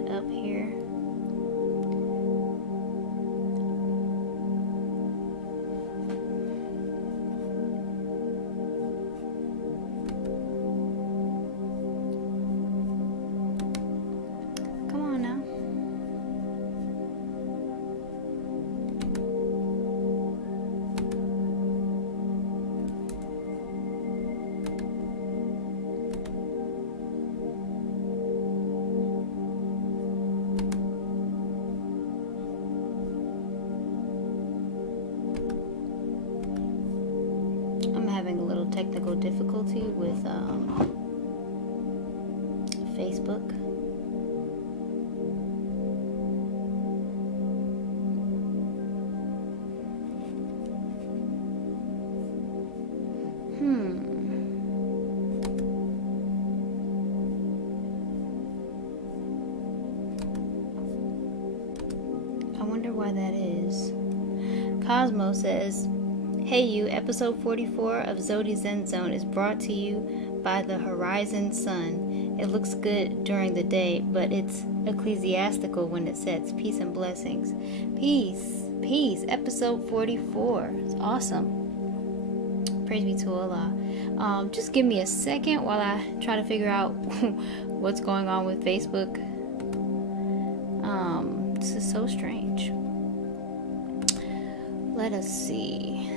set up here. Come on now. I'm having a little technical difficulty with Facebook. I wonder why that is. Cosmo says, "Hey you, episode 44 of Zewdy Zen Zone is brought to you by the Horizon Sun. It looks good during the day, but it's ecclesiastical when it sets. Peace and blessings." Peace. Episode 44. It's awesome. Praise be to Allah. Just give me a second while I try to figure out what's going on with Facebook. This is so strange. Let us see.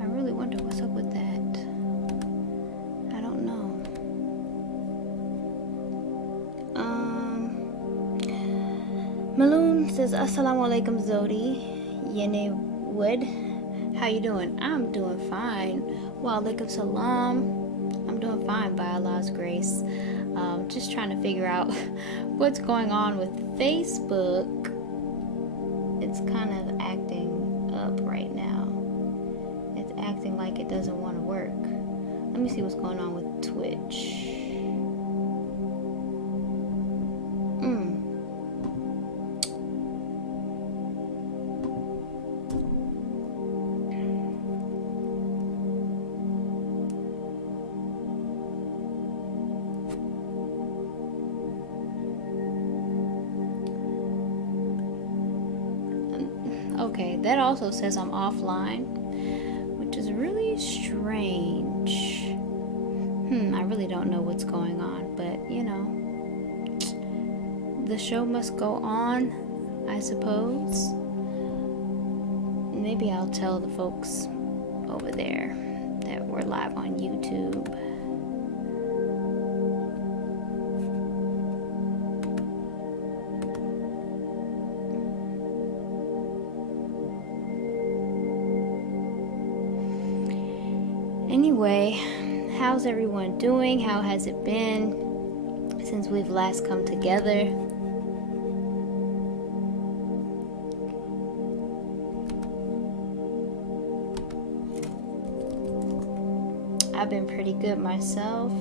I really wonder what's up with that. I don't know. Maloon says, "Assalamu alaikum Zewdy. Yene Wood. How you doing?" I'm doing fine. Wa alaikum salam. I'm doing fine by Allah's grace. Just trying to figure out what's going on with Facebook. It's kind of acting up right now. It's acting like it doesn't want to work. Let me see what's going on with Twitch. Okay, that also says I'm offline, which is really strange. I really don't know what's going on, but you know, the show must go on, I suppose. Maybe I'll tell the folks over there that we're live on YouTube. Anyway, how's everyone doing? How has it been since we've last come together? I've been pretty good myself.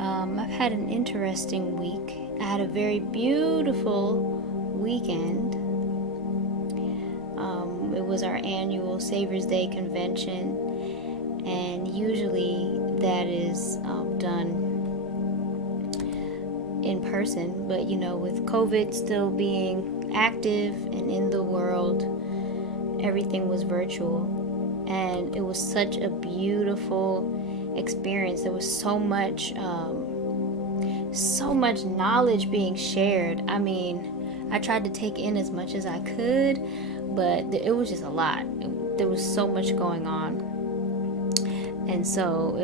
I've had an interesting week. I had a very beautiful weekend. It was our annual Savior's Day convention, and usually that is done in person, but you know, with COVID still being active and in the world, everything was virtual, and it was such a beautiful experience. There was so much knowledge being shared. I mean, I tried to take in as much as I could, but it was just a lot. There was so much going on, and so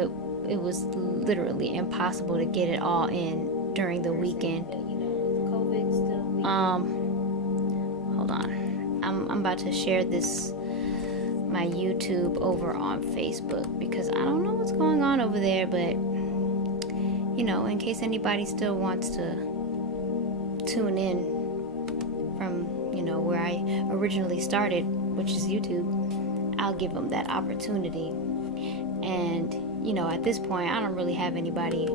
it was literally impossible to get it all in during the weekend. Hold on, I'm about to share my YouTube over on Facebook, because I don't know what's going on over there, but you know, in case anybody still wants to tune in from, where I originally started, which is YouTube, I'll give them that opportunity. And, at this point, I don't really have anybody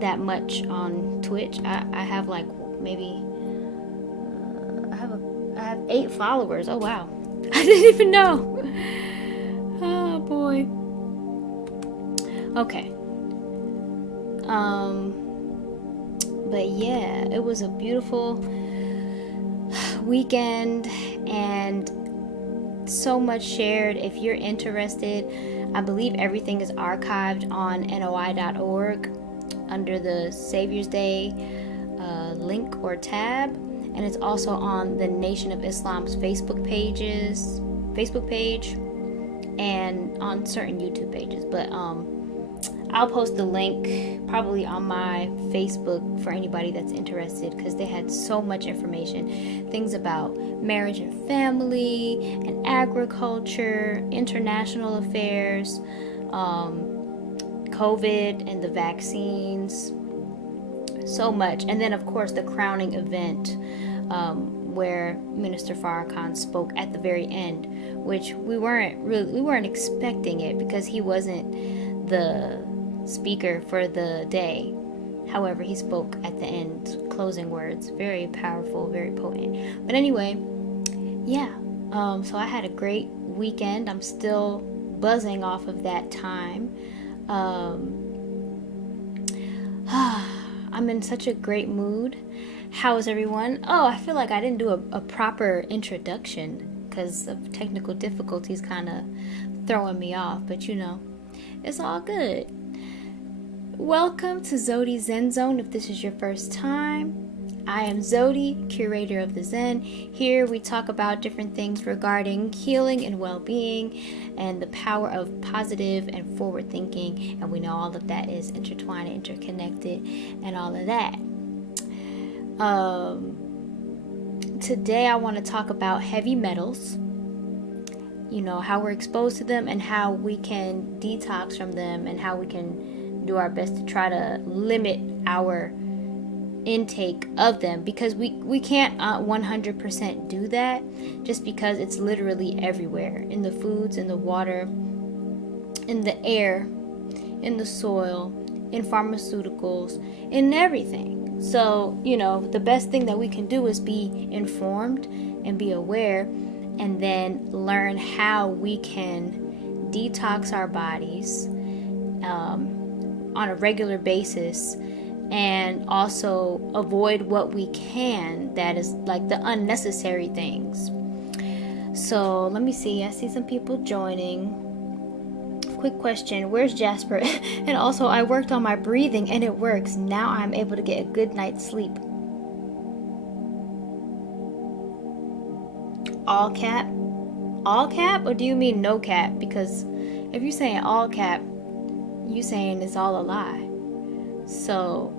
that much on Twitch. I have like maybe, I have 8 followers. Oh, wow. I didn't even know. Oh, boy. Okay. But yeah, it was a beautiful weekend and so much shared. If you're interested, I believe everything is archived on NOI.org under the Savior's Day link or tab, and it's also on the Nation of Islam's Facebook page, and on certain YouTube pages. But I'll post the link probably on my Facebook for anybody that's interested, because they had so much information. Things about marriage and family and agriculture, international affairs, COVID and the vaccines, so much. And then, of course, the crowning event where Minister Farrakhan spoke at the very end, which we weren't expecting it, because he wasn't the speaker for the day. However, he spoke at the end, closing words, very powerful, very potent. But anyway, yeah, so I had a great weekend. I'm still buzzing off of that time. I'm in such a great mood. How is everyone? Oh, I feel like I didn't do a proper introduction because of technical difficulties kind of throwing me off, but it's all good. Welcome to Zewdy Zen Zone. If this is your first time, I am Zewdy, curator of the Zen. Here we talk about different things regarding healing and well-being and the power of positive and forward thinking. And we know all of that is intertwined and interconnected and all of that. Today I want to talk about heavy metals, how we're exposed to them and how we can detox from them, and how we can do our best to try to limit our intake of them, because we can't 100% do that, just because it's literally everywhere, in the foods, in the water, in the air, in the soil, in pharmaceuticals, in everything. So the best thing that we can do is be informed and be aware, and then learn how we can detox our bodies on a regular basis, and also avoid what we can that is like the unnecessary things. So let me see. I see some people joining. Quick question. Where's Jasper? And also, I worked on my breathing and it works. Now I'm able to get a good night's sleep. All cap? All cap? Or do you mean no cap? Because if you're saying all cap, you saying it's all a lie. So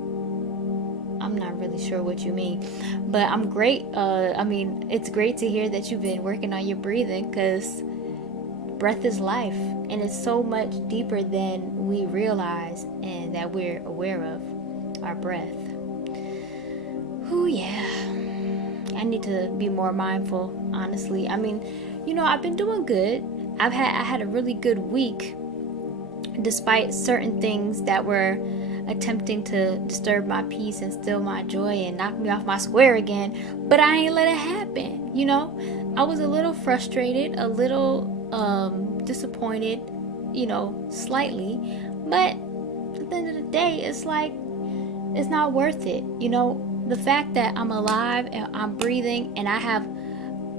I'm not really sure what you mean, but I'm great. It's great to hear that you've been working on your breathing, because breath is life, and it's so much deeper than we realize and that we're aware of, our breath. Ooh, yeah. I need to be more mindful, honestly. I've been doing good. I had a really good week, despite certain things that were attempting to disturb my peace and steal my joy and knock me off my square again, but I ain't let it happen. I was a little frustrated, a little disappointed, slightly, but at the end of the day, it's like, it's not worth it. The fact that I'm alive and I'm breathing and I have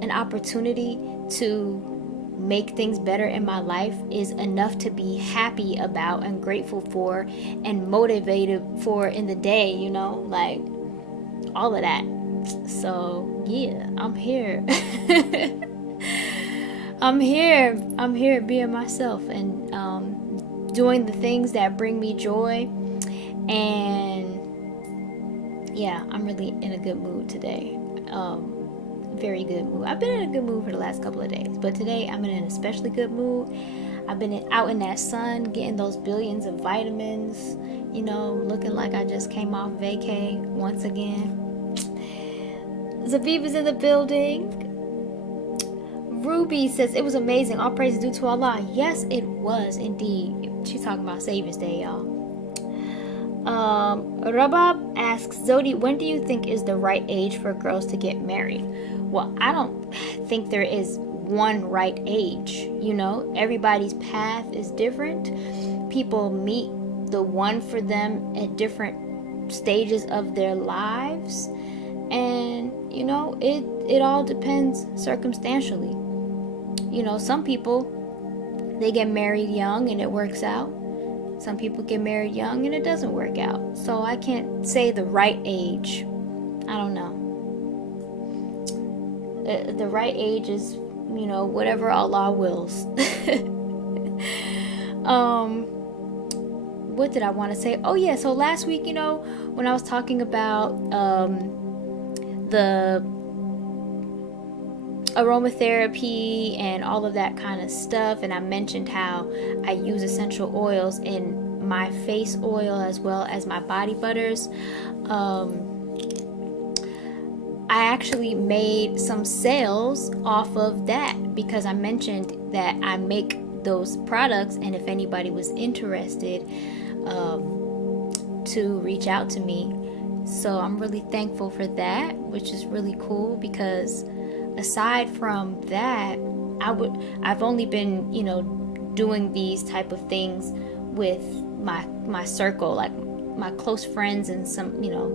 an opportunity to make things better in my life is enough to be happy about and grateful for and motivated for in the day, like all of that. So yeah, I'm here. I'm here being myself and doing the things that bring me joy. And yeah, I'm really in a good mood today. Very good mood. I've been in a good mood for the last couple of days, but today I'm in an especially good mood. I've been out in that sun, getting those billions of vitamins, looking like I just came off vacay once again. Zabiba's in the building. Ruby says, it was amazing. All praise is due to Allah. Yes, it was indeed. She's talking about Savior's Day, y'all. Rabab asks, Zewdy, when do you think is the right age for girls to get married? Well, I don't think there is one right age. You know, everybody's path is different. People meet the one for them at different stages of their lives. And, you know, it all depends circumstantially. You know, some people, they get married young and it works out. Some people get married young and it doesn't work out. So I can't say the right age. I don't know. The right age is, you know, whatever Allah wills. What did I want to say? Oh yeah, so last week, you know, when I was talking about the aromatherapy and all of that kind of stuff, and I mentioned how I use essential oils in my face oil as well as my body butters. I actually made some sales off of that because I mentioned that I make those products, and if anybody was interested to reach out to me. So I'm really thankful for that, which is really cool, because aside from that, I've only been, you know, doing these type of things with my circle, like my close friends and some, you know,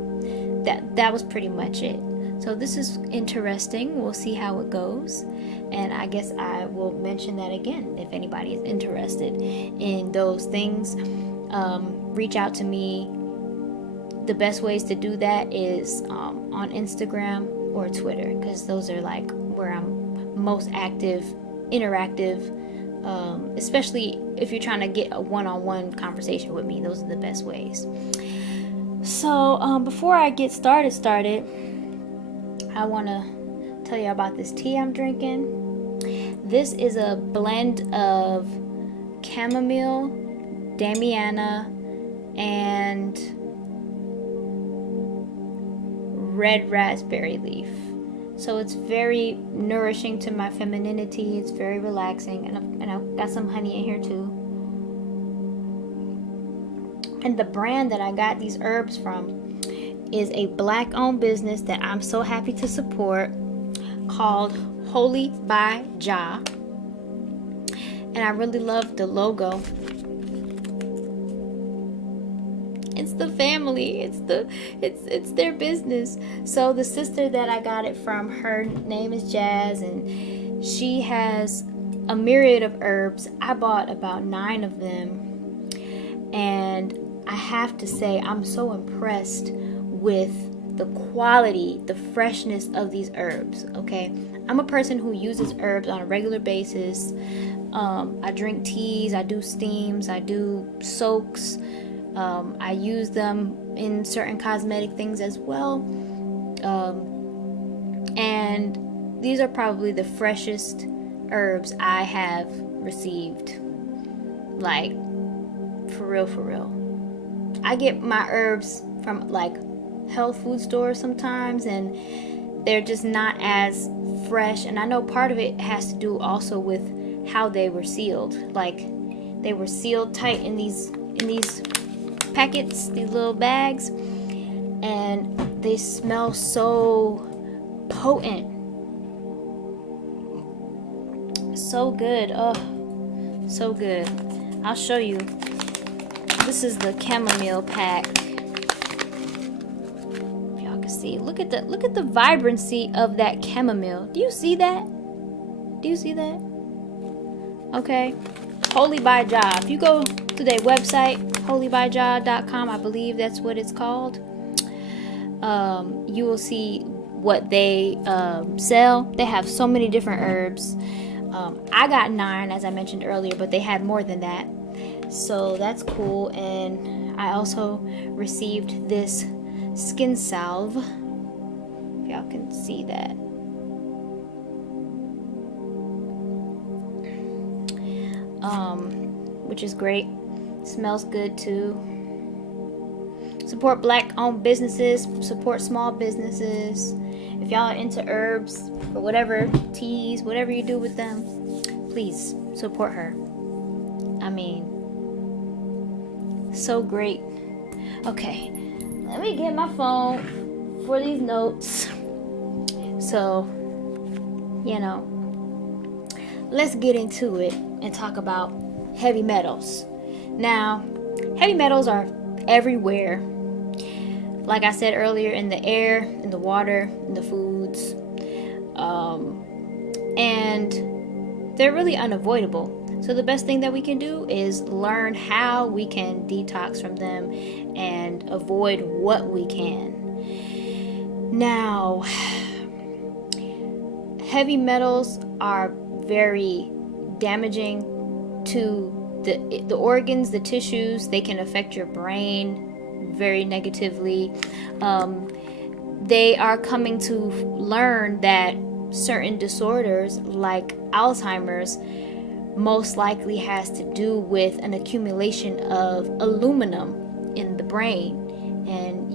that was pretty much it. So this is interesting. We'll see how it goes, and I guess I will mention that again if anybody is interested in those things. Reach out to me. The best ways to do that is on Instagram or Twitter, because those are like where I'm most active, interactive, especially if you're trying to get a one-on-one conversation with me. Those are the best ways. So before I get started, I want to tell you about this tea I'm drinking. This is a blend of chamomile, damiana, and red raspberry leaf. So it's very nourishing to my femininity. It's very relaxing, and I've got some honey in here too. And the brand that I got these herbs from is a black-owned business that I'm so happy to support, called Holy by Ja. And I really love the logo. It's the family. It's their business. So the sister that I got it from, her name is Jazz, and she has a myriad of herbs. I bought about 9 of them, and I have to say I'm so impressed with the quality, the freshness of these herbs. Okay, I'm a person who uses herbs on a regular basis. I drink teas, I do steams, I do soaks. I use them in certain cosmetic things as well. And these are probably the freshest herbs I have received. Like, for real. I get my herbs from like health food stores sometimes, and they're just not as fresh. And I know part of it has to do also with how they were sealed. Like, they were sealed tight in these packets, these little bags, and they smell so potent, so good. Oh, so good. I'll show you. This is the chamomile pack. If y'all can see, look at the vibrancy of that chamomile. Do you see that? Okay. Holy by Ja. If you go to their website, holybyja.com, I believe that's what it's called, you will see what they sell. They have so many different herbs. I got 9, as I mentioned earlier, but they had more than that, so that's cool. And I also received this skin salve, if y'all can see that. Which is great. Smells good too. Support black-owned businesses, support small businesses, If y'all are into herbs or whatever, teas, whatever you do with them, please support her. I mean, so great. Okay, let me get my phone for these notes. So, let's get into it and talk about heavy metals. Now, heavy metals are everywhere. Like I said earlier, in the air, in the water, in the foods. And they're really unavoidable. So the best thing that we can do is learn how we can detox from them and avoid what we can. Now, heavy metals are very damaging to the organs, the tissues. They can affect your brain very negatively. They are coming to learn that certain disorders like Alzheimer's most likely has to do with an accumulation of aluminum in the brain. And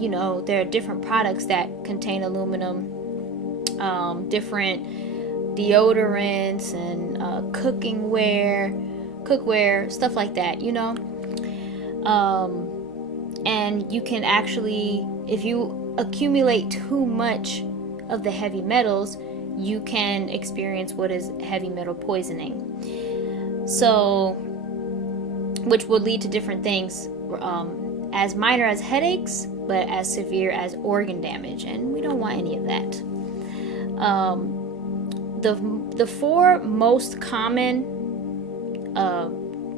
there are different products that contain aluminum, different deodorants and cookware, stuff like that, and you can actually, if you accumulate too much of the heavy metals, you can experience what is heavy metal poisoning. So, which will lead to different things, as minor as headaches, but as severe as organ damage, and we don't want any of that. The four most common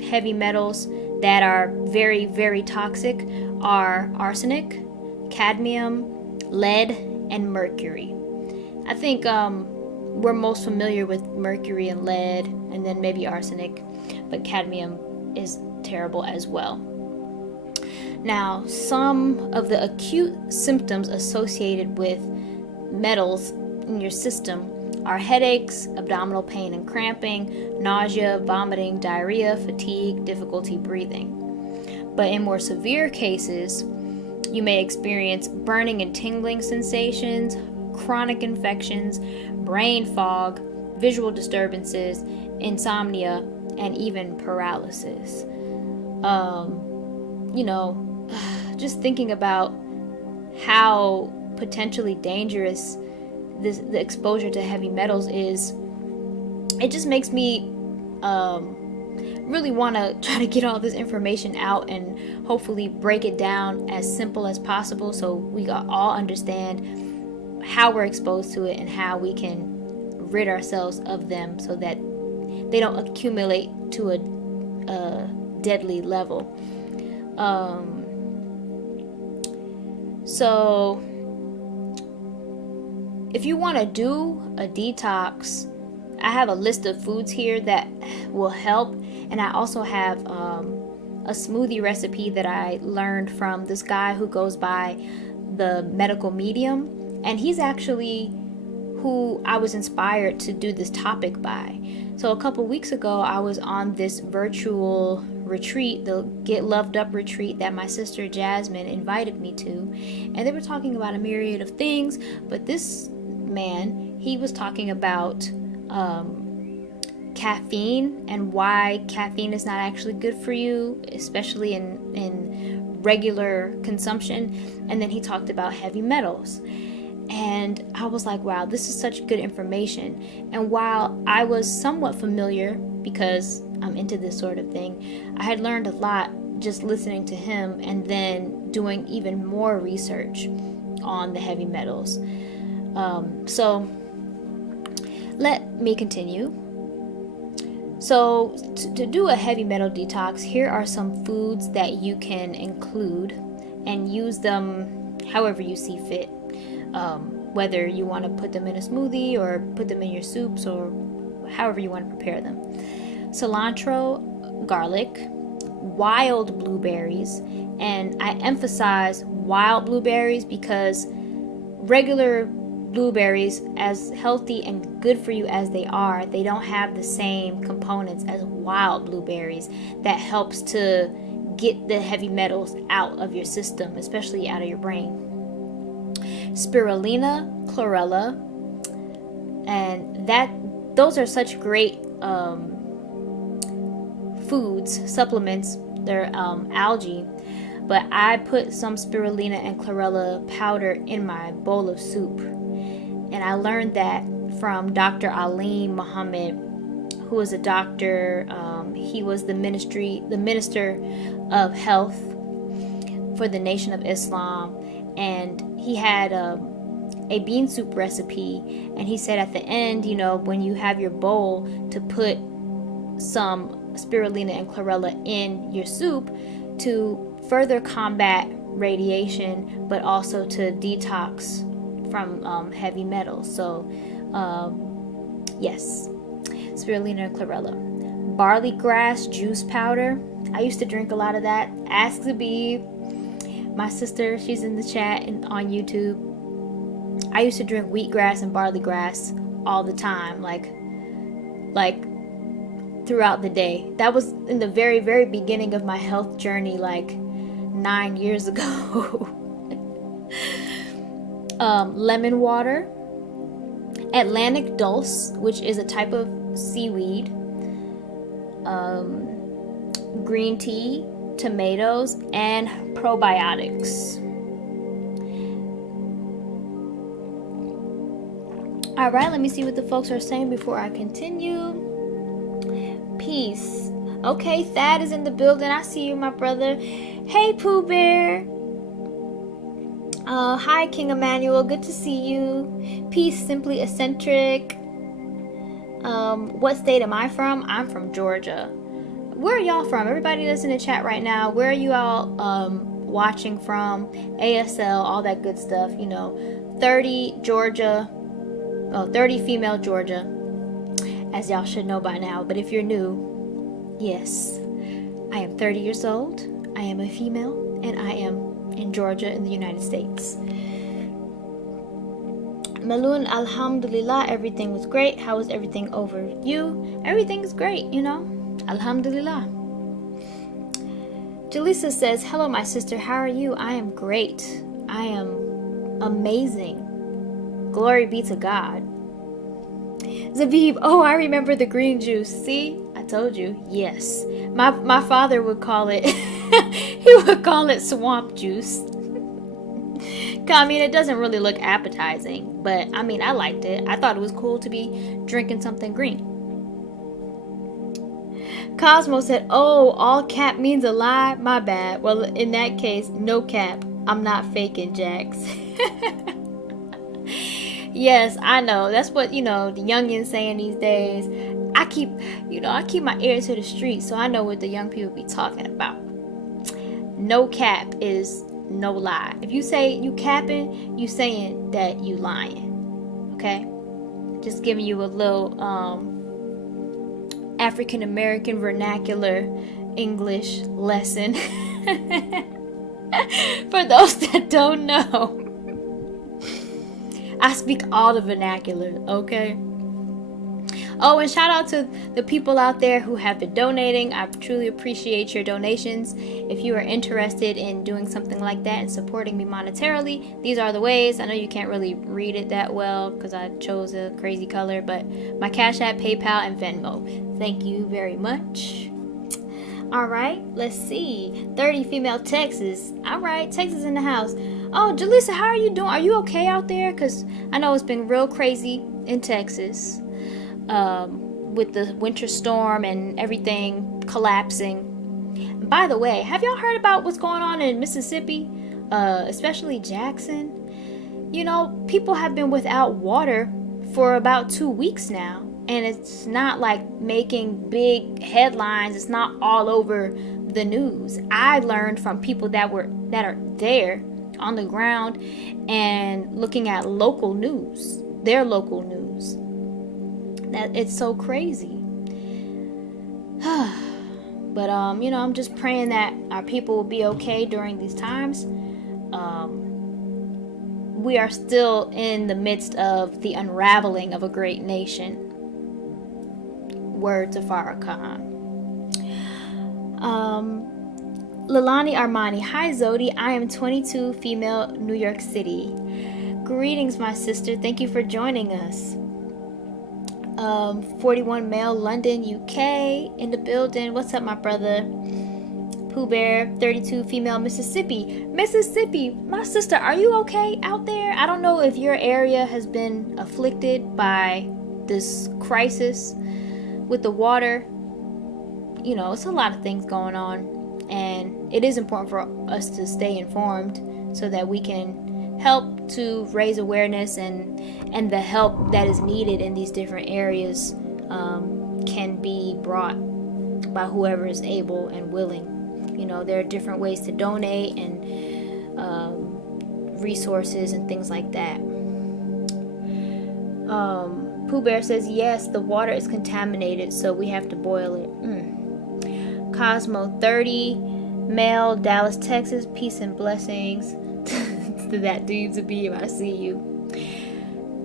heavy metals that are very, very toxic are arsenic, cadmium, lead, and mercury. I think we're most familiar with mercury and lead, and then maybe arsenic, but cadmium is terrible as well. Now, some of the acute symptoms associated with metals in your system are headaches, abdominal pain and cramping, nausea, vomiting, diarrhea, fatigue, difficulty breathing. But in more severe cases, you may experience burning and tingling sensations, chronic infections, brain fog, visual disturbances, insomnia, and even paralysis. Just thinking about how potentially dangerous the exposure to heavy metals is, it just makes me really want to try to get all this information out and hopefully break it down as simple as possible so we all understand how we're exposed to it and how we can rid ourselves of them so that they don't accumulate to a deadly level. So if you want to do a detox, I have a list of foods here that will help, and I also have a smoothie recipe that I learned from this guy who goes by the medical medium, and he's actually who I was inspired to do this topic by. So a couple weeks ago, I was on this virtual retreat, the Get Loved Up retreat that my sister Jasmine invited me to, and they were talking about a myriad of things, but this man, he was talking about caffeine and why caffeine is not actually good for you, especially in regular consumption. And then he talked about heavy metals, and I was like, wow, this is such good information. And while I was somewhat familiar because I'm into this sort of thing, I had learned a lot just listening to him and then doing even more research on the heavy metals. So let me continue. So to do a heavy metal detox, here are some foods that you can include and use them however you see fit. Whether you want to put them in a smoothie or put them in your soups or however you want to prepare them. Cilantro, garlic, wild blueberries, and I emphasize wild blueberries because regular blueberries, as healthy and good for you as they are, they don't have the same components as wild blueberries that helps to get the heavy metals out of your system, especially out of your brain. spirulina, chlorella, and those are such great foods, supplements. They're algae, but I put some spirulina and chlorella powder in my bowl of soup, and I learned that from Dr. Alim Muhammad, who was a doctor. He was the minister of health for the Nation of Islam, and he had a bean soup recipe, and he said at the end, when you have your bowl, to put some spirulina and chlorella in your soup to further combat radiation, but also to detox from heavy metals. So yes, spirulina and chlorella. Barley grass juice powder, I used to drink a lot of that. Ask Zabib, my sister, she's in the chat and on YouTube. I used to drink wheatgrass and barley grass all the time, like throughout the day. That was in the very, very beginning of my health journey, like 9 years ago. Lemon water, Atlantic dulse, which is a type of seaweed, green tea, tomatoes, and probiotics. All right, let me see what the folks are saying before I continue. Peace. Okay, Thad is in the building. I see you, my brother. Hey, Pooh Bear. Hi, King Emmanuel. Good to see you. Peace, Simply Eccentric. What state am I from? I'm from Georgia. Where are y'all from? Everybody that's in the chat right now, where are you all watching from? ASL, all that good stuff. 30 Georgia. 30 female Georgia, as y'all should know by now. But if you're new, yes, I am 30 years old. I am a female, and I am in Georgia in the United States. Maloon, alhamdulillah, everything was great. How was everything over you? Everything is great, alhamdulillah. Jaleesa says, hello, my sister. How are you? I am great. I am amazing. Glory be to God. Zabib, oh, I remember the green juice. See, I told you. Yes, my father would call it. He would call it swamp juice. I mean, it doesn't really look appetizing, but I mean, I liked it. I thought it was cool to be drinking something green. Cosmo said, oh, all cap means a lie. My bad. Well, in that case, no cap. I'm not faking, Jax. Yes, I know. That's what, the youngins saying these days. I keep my ear to the street, so I know what the young people be talking about. No cap is no lie. If you say you capping, you saying that you lying. Okay? Just giving you a little African American vernacular English lesson. For those that don't know. I speak all the vernacular, okay? Oh, and shout out to the people out there who have been donating. I truly appreciate your donations. If you are interested in doing something like that and supporting me monetarily, these are the ways. I know you can't really read it that well because I chose a crazy color, but my Cashapp, PayPal, and Venmo. Thank you very much. All right, let's see. 30 female Texas. All right, Texas in the house. Oh, Jaleesa, how are you doing? Are you okay out there? Because I know it's been real crazy in Texas with the winter storm and everything collapsing. By the way, have y'all heard about what's going on in Mississippi, especially Jackson? People have been without water for about 2 weeks now. And it's not like making big headlines. It's not all over the news. I learned from people that are there on the ground and looking at local news, their local news. That it's so crazy. But I'm just praying that our people will be okay during these times. We are still in the midst of the unraveling of a great nation. Word to Farrakhan. Lalani Armani. Hi, Zewdy. I am 22, female, New York City. Greetings, my sister. Thank you for joining us. 41 male, London, UK, in the building. What's up, my brother? Pooh Bear, 32 female, Mississippi. Mississippi, my sister, are you okay out there? I don't know if your area has been afflicted by this crisis with the water. You know, it's a lot of things going on, and it is important for us to stay informed so that we can help to raise awareness, and the help that is needed in these different areas can be brought by whoever is able and willing. You know, there are different ways to donate and resources and things like that. Pooh Bear says, yes, the water is contaminated, so we have to boil it. Cosmo 30, male, Dallas, Texas. Peace and blessings to that dude to be. I see you.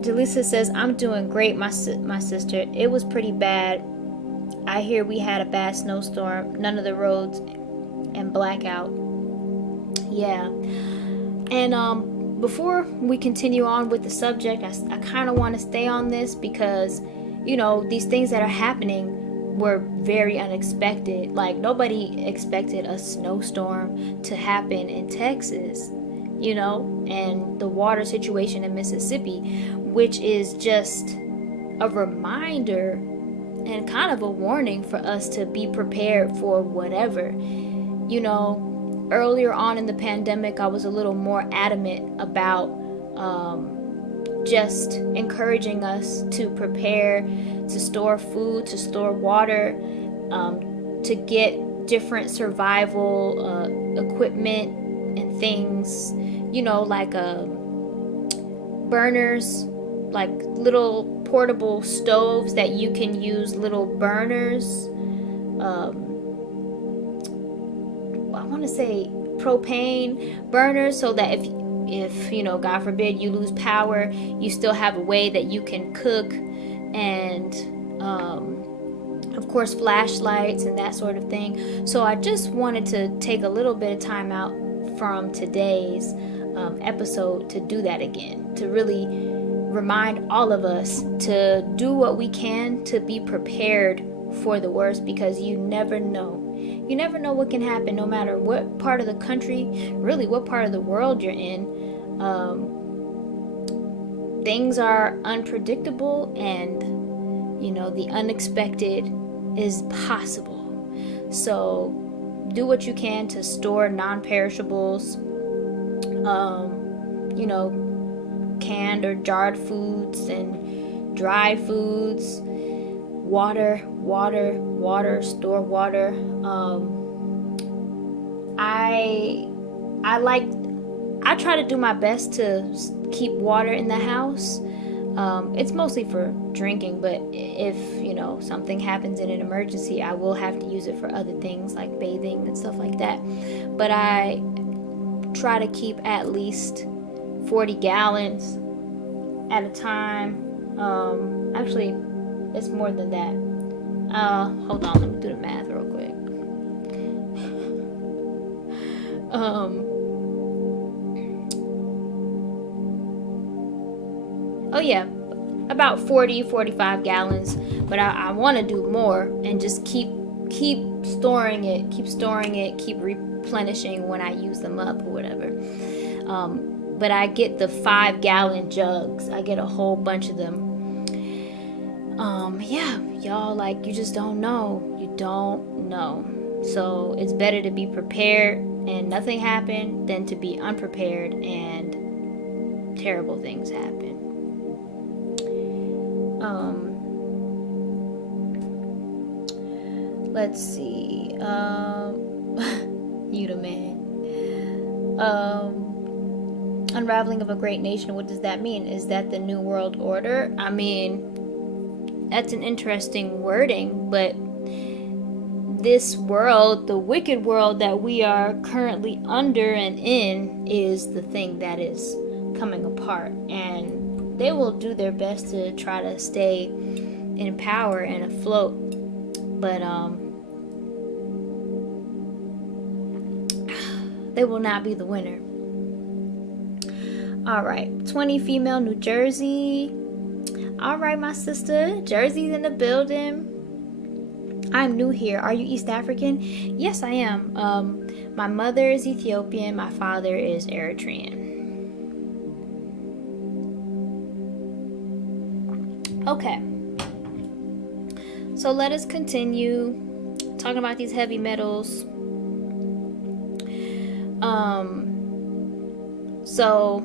Jaleesa says, I'm doing great, my sister. It was pretty bad. I hear we had a bad snowstorm, none of the roads, and blackout. Yeah. And before we continue on with the subject, I kind of want to stay on this because, you know, these things that are happening were very unexpected. Like, nobody expected a snowstorm to happen in Texas, you know, and the water situation in Mississippi, which is just a reminder and kind of a warning for us to be prepared for whatever. You know, earlier on in the pandemic, I was a little more adamant about just encouraging us to prepare, to store food, to store water, to get different survival equipment and things, you know, like burners, like little portable stoves that you can use, little burners. I want to say propane burners, so that if you know, God forbid, you lose power, you still have a way that you can cook, and of course flashlights and that sort of thing. So I just wanted to take a little bit of time out from today's episode to do that again, to really remind all of us to do what we can to be prepared for the worst, because you never know. You never know what can happen, no matter what part of the country, really what part of the world you're in. Things are unpredictable, and, you know, the unexpected is possible. So do what you can to store non-perishables, you know, canned or jarred foods and dry foods. Water, store water. I try to do my best to keep water in the house. It's mostly for drinking, but if, you know, something happens in an emergency, I will have to use it for other things like bathing and stuff like that. But I try to keep at least 40 gallons at a time. Actually, it's more than that. Hold on, let me do the math real quick. Oh yeah, about 45 gallons. But I want to do more and just keep storing it, keep replenishing when I use them up or whatever. But I get the 5-gallon jugs. I get a whole bunch of them. Yeah, y'all, like, you just don't know. You don't know. So it's better to be prepared and nothing happen than to be unprepared and terrible things happen. Let's see. You the man. Unraveling of a great nation. What does that mean? Is that the New World Order? I mean, that's an interesting wording, but this world, the wicked world that we are currently under and in, is the thing that is coming apart, and they will do their best to try to stay in power and afloat, but they will not be the winner. All right, 20 female, New Jersey. All right, my sister, Jersey's in the building. I'm new here. Are you East African? Yes, I am. My mother is Ethiopian. My father is Eritrean. Okay. So let us continue talking about these heavy metals. So,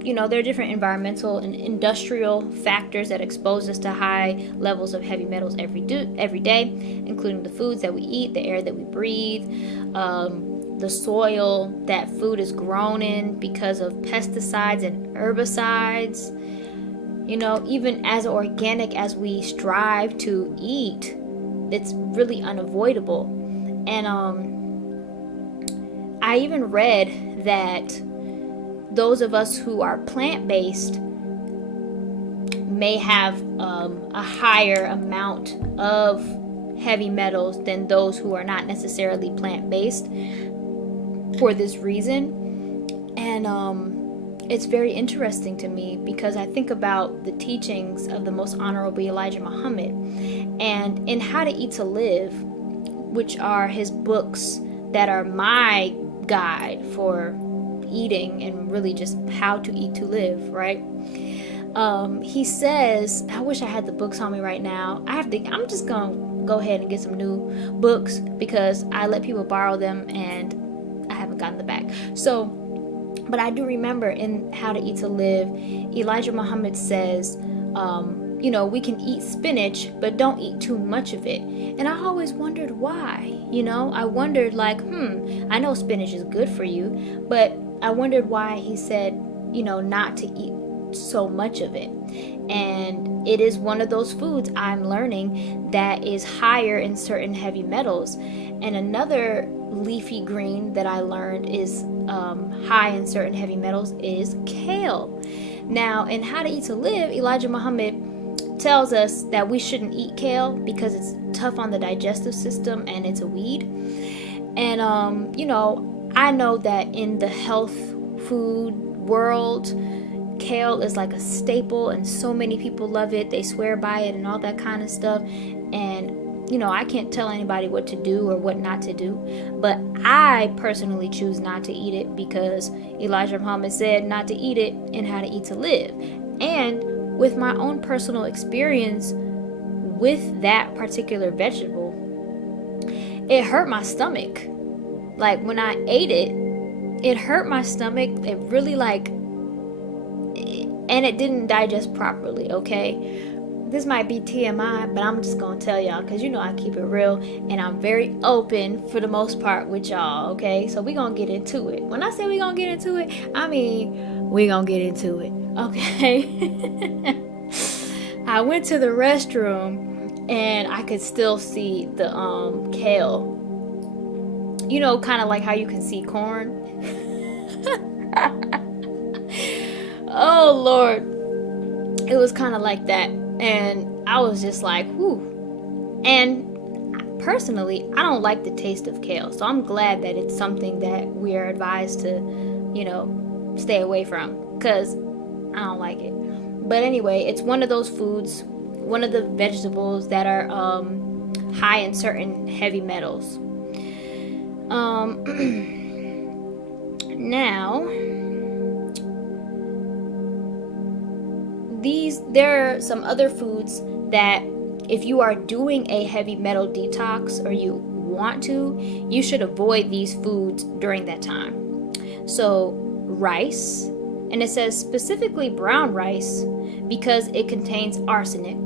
there are different environmental and industrial factors that expose us to high levels of heavy metals every day, including the foods that we eat, the air that we breathe, the soil that food is grown in because of pesticides and herbicides. Even as organic as we strive to eat, it's really unavoidable. And I even read that those of us who are plant-based may have a higher amount of heavy metals than those who are not necessarily plant-based for this reason. And it's very interesting to me because I think about the teachings of the Most Honorable Elijah Muhammad and in How to Eat to Live, which are his books that are my guide for eating and really just how to eat to live, right? He says, I wish I had the books on me right now. I'm just gonna go ahead and get some new books because I let people borrow them and I haven't gotten them back. But I do remember in How to Eat to Live, Elijah Muhammad says, we can eat spinach, but don't eat too much of it. And I always wondered why. I wondered I know spinach is good for you, but I wondered why he said, not to eat so much of it. And it is one of those foods I'm learning that is higher in certain heavy metals. And another leafy green that I learned is high in certain heavy metals is kale. Now, in How to Eat to Live, Elijah Muhammad tells us that we shouldn't eat kale because it's tough on the digestive system and it's a weed. And I know that in the health food world, kale is like a staple and so many people love it. They swear by it and all that kind of stuff. And I can't tell anybody what to do or what not to do, but I personally choose not to eat it because Elijah Muhammad said not to eat it in How to Eat to Live. And with my own personal experience with that particular vegetable, it hurt my stomach. Like when I ate it, it hurt my stomach. It really and it didn't digest properly, okay? This might be TMI, but I'm just gonna tell y'all because I keep it real and I'm very open for the most part with y'all, okay? So we gonna get into it. When I say we gonna get into it, I mean we gonna get into it, okay? I went to the restroom and I could still see the kale. Kind of like how you can see corn. Oh Lord, it was kind of like that. And I was just like, whew. And personally, I don't like the taste of kale. So I'm glad that it's something that we are advised to, stay away from. Because I don't like it. But anyway, it's one of those foods, one of the vegetables that are high in certain heavy metals. Now, there are some other foods that if you are doing a heavy metal detox or you want to, you should avoid these foods during that time. So rice, and it says specifically brown rice because it contains arsenic.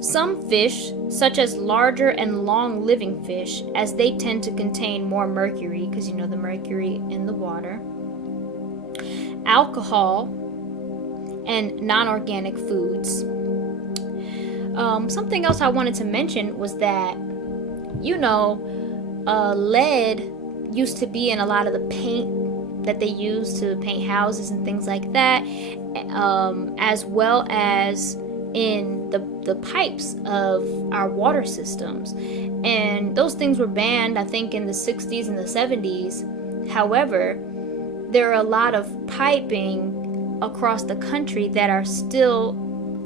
Some fish, such as larger and long-living fish, as they tend to contain more mercury, because the mercury in the water, alcohol, and non-organic foods. Something else I wanted to mention was that, lead used to be in a lot of the paint that they use to paint houses and things like that, as well as in the pipes of our water systems. And those things were banned, I think, in the 60s and the 70s. However, there are a lot of piping across the country that are still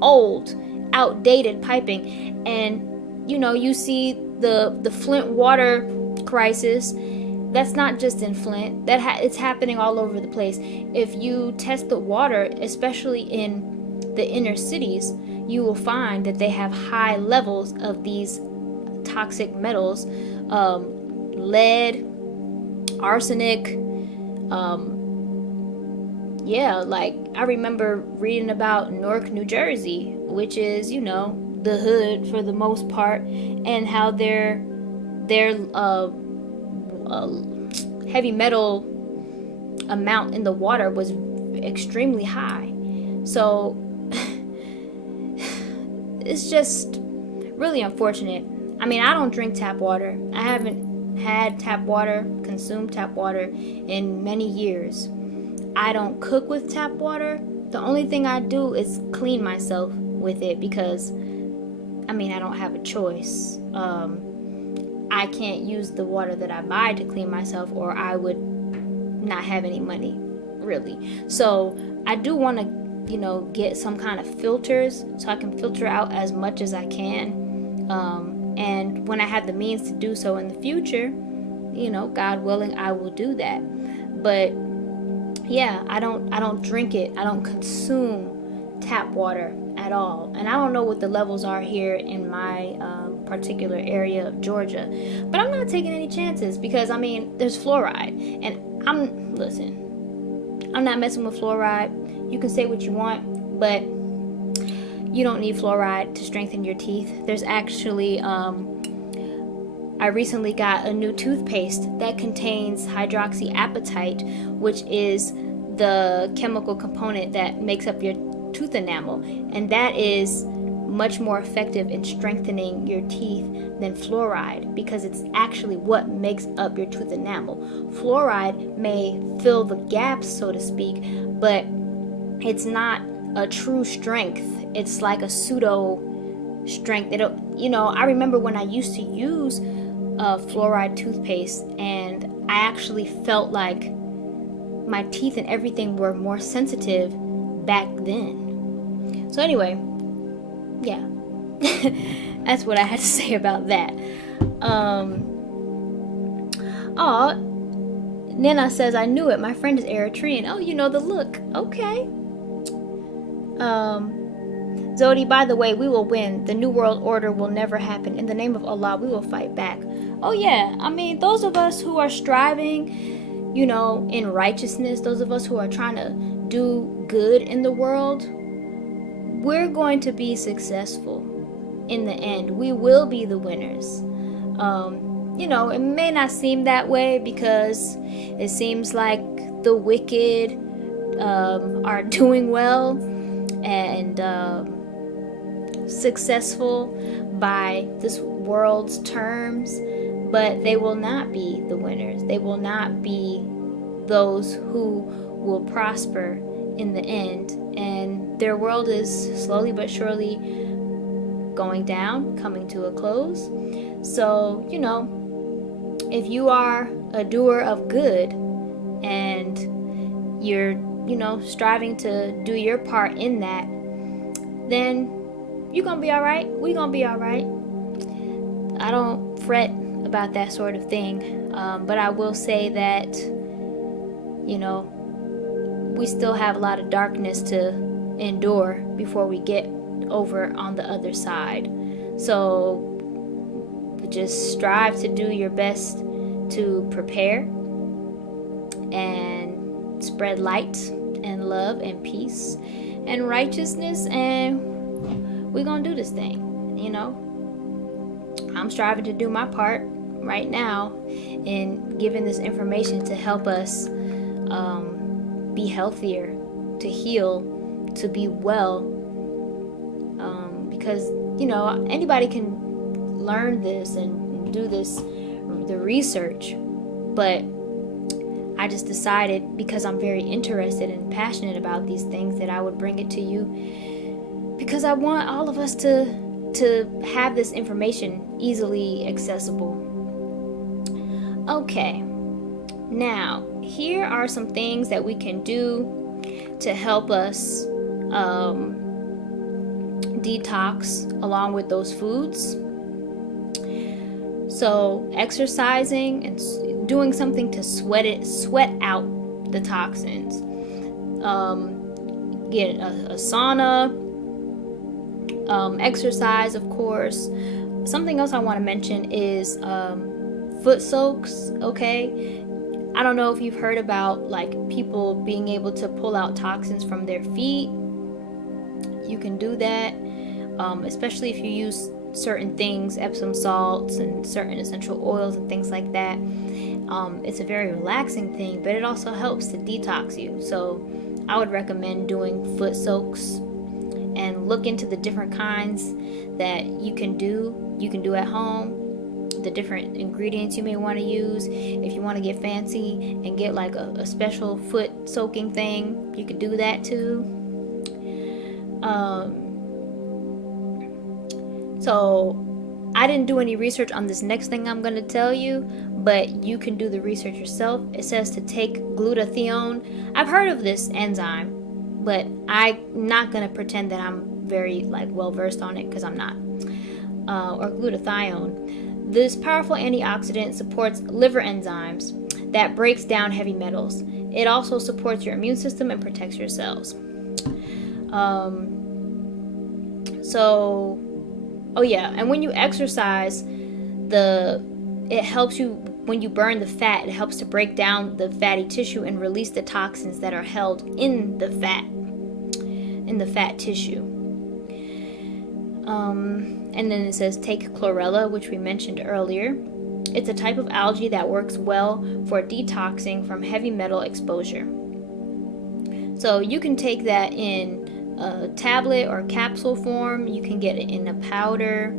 old, outdated piping. And you see the Flint water crisis. That's not just in Flint. It's happening all over the place. If you test the water, especially in the inner cities, you will find that they have high levels of these toxic metals, lead, arsenic. Like I remember reading about Newark, New Jersey, which is, the hood for the most part, and how their heavy metal amount in the water was extremely high. So it's just really unfortunate. I mean, I don't drink tap water. I haven't had tap water, consumed tap water in many years. I don't cook with tap water. The only thing I do is clean myself with it because, I don't have a choice. I can't use the water that I buy to clean myself, or I would not have any money, really. So I do want to, get some kind of filters so I can filter out as much as I can. And when I have the means to do so in the future, God willing, I will do that. But yeah, I don't drink it. I don't consume tap water at all. And I don't know what the levels are here in my particular area of Georgia. But I'm not taking any chances because, there's fluoride. And I'm not messing with fluoride. You can say what you want, but you don't need fluoride to strengthen your teeth. There's actually, I recently got a new toothpaste that contains hydroxyapatite, which is the chemical component that makes up your tooth enamel, and that is much more effective in strengthening your teeth than fluoride because it's actually what makes up your tooth enamel. Fluoride may fill the gaps, so to speak, but it's not a true strength. It's like a pseudo strength. I remember when I used to use fluoride toothpaste, and I actually felt like my teeth and everything were more sensitive back then. So anyway, yeah, that's what I had to say about that. Nina says, I knew it. My friend is Eritrean. Oh, you know the look. Okay. Zewdy, by the way, we will win. The New World Order will never happen. In the name of Allah, we will fight back. Oh, yeah. Those of us who are striving, in righteousness, those of us who are trying to do good in the world, we're going to be successful in the end. We will be the winners. It may not seem that way because it seems like the wicked are doing well and successful by this world's terms, but they will not be the winners. They will not be those who will prosper in the end, and their world is slowly but surely going down, coming to a close. So, if you are a doer of good and you're, striving to do your part in that, then you're gonna be all right. We're gonna be all right. I don't fret about that sort of thing, but I will say that, we still have a lot of darkness to endure before we get over on the other side. So just strive to do your best to prepare and spread light and love and peace and righteousness, and we're gonna do this thing. I'm striving to do my part right now in giving this information to help us be healthier, to heal, to be well, because anybody can learn this and do the research, but I just decided, because I'm very interested and passionate about these things, that I would bring it to you because I want all of us to have this information easily accessible. Okay, now here are some things that we can do to help us detox along with those foods. So exercising and doing something to sweat out the toxins. Get a sauna, exercise, of course. Something else I want to mention is foot soaks. Okay, I don't know if you've heard about like people being able to pull out toxins from their feet. You can do that, especially if you use certain things, Epsom salts and certain essential oils and things like that. It's a very relaxing thing, but it also helps to detox you. So I would recommend doing foot soaks, and look into the different kinds that you can do at home, the different ingredients you may want to use. If you want to get fancy and get like a special foot soaking thing, you could do that too. So I didn't do any research on this next thing I'm going to tell you, but you can do the research yourself. It says to take glutathione. I've heard of this enzyme, but I'm not going to pretend that I'm very like well versed on it, because I'm not. Or glutathione. This powerful antioxidant supports liver enzymes that breaks down heavy metals. It also supports your immune system and protects your cells. And when you exercise, it helps you, when you burn the fat, it helps to break down the fatty tissue and release the toxins that are held in the fat tissue. And then it says take chlorella, which we mentioned earlier. It's a type of algae that works well for detoxing from heavy metal exposure. So you can take that in a tablet or capsule form. You can get it in a powder.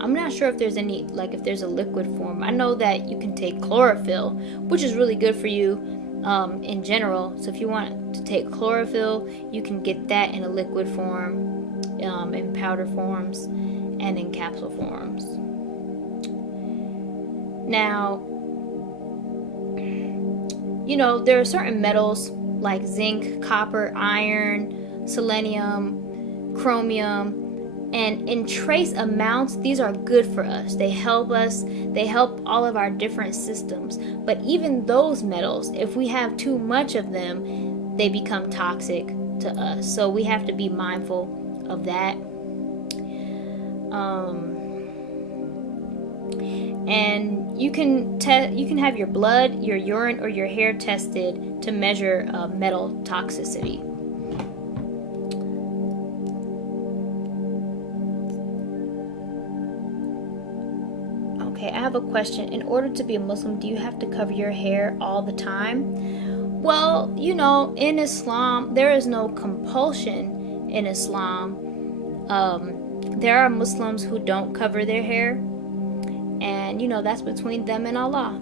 I'm not sure if there's if there's a liquid form. I know that you can take chlorophyll, which is really good for you in general. So if you want to take chlorophyll, you can get that in a liquid form, in powder forms, and in capsule forms. Now, there are certain metals like zinc, copper, iron, selenium, chromium, and in trace amounts, these are good for us. They help all of our different systems. But even those metals, if we have too much of them, they become toxic to us. So we have to be mindful of that. And you can have your blood, your urine, or your hair tested to measure metal toxicity. Okay, I have a question. In order to be a Muslim, do you have to cover your hair all the time? Well, in Islam, there is no compulsion in Islam. There are Muslims who don't cover their hair, and that's between them and Allah.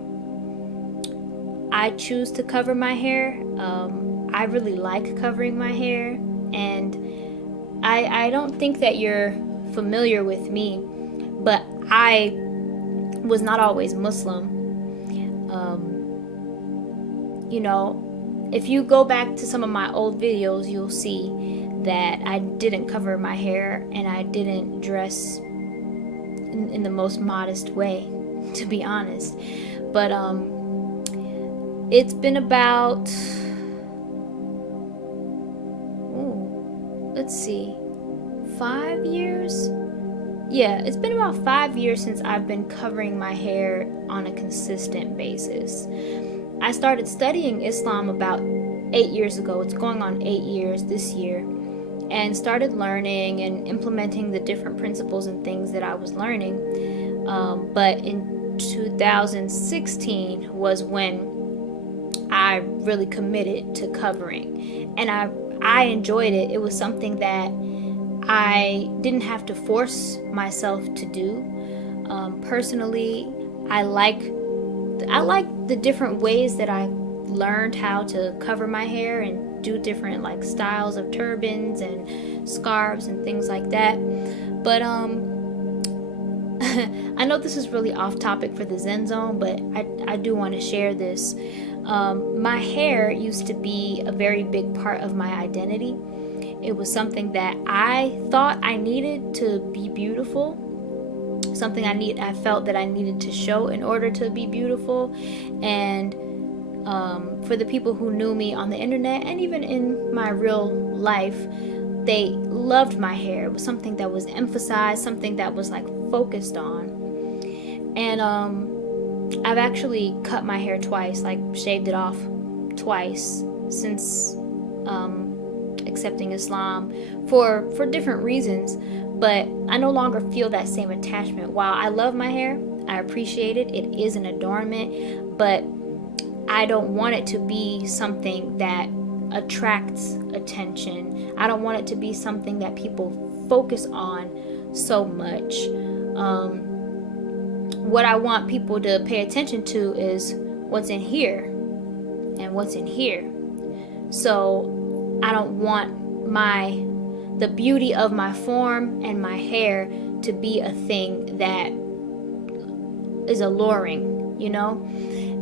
I choose to cover my hair. I really like covering my hair, and I don't think that you're familiar with me, but I was not always Muslim. If you go back to some of my old videos, you'll see that I didn't cover my hair and I didn't dress in the most modest way, to be honest. But it's been about 5 years. Yeah, it's been about 5 years since I've been covering my hair on a consistent basis. I started studying Islam about 8 years ago. It's going on 8 years this year. And started learning and implementing the different principles and things that I was learning. But in 2016 was when I really committed to covering. And I enjoyed it. It was something that I didn't have to force myself to do. Personally, I like the different ways that I learned how to cover my hair and do different styles of turbans and scarves and things like that. But I know this is really off topic for the Zen Zone, but I do want to share this. My hair used to be a very big part of my identity. It was something that I thought I needed to be beautiful. Something I felt that I needed to show in order to be beautiful. And for the people who knew me on the internet and even in my real life, they loved my hair. It was something that was emphasized, something that was like focused on. And I've actually cut my hair twice, like shaved it off twice since accepting Islam for different reasons. But I no longer feel that same attachment. While I love my hair, I appreciate it. It is an adornment, but I don't want it to be something that attracts attention. I don't want it to be something that people focus on so much. What I want people to pay attention to is what's in here and what's in here. So I don't want the beauty of my form and my hair to be a thing that is alluring, you know?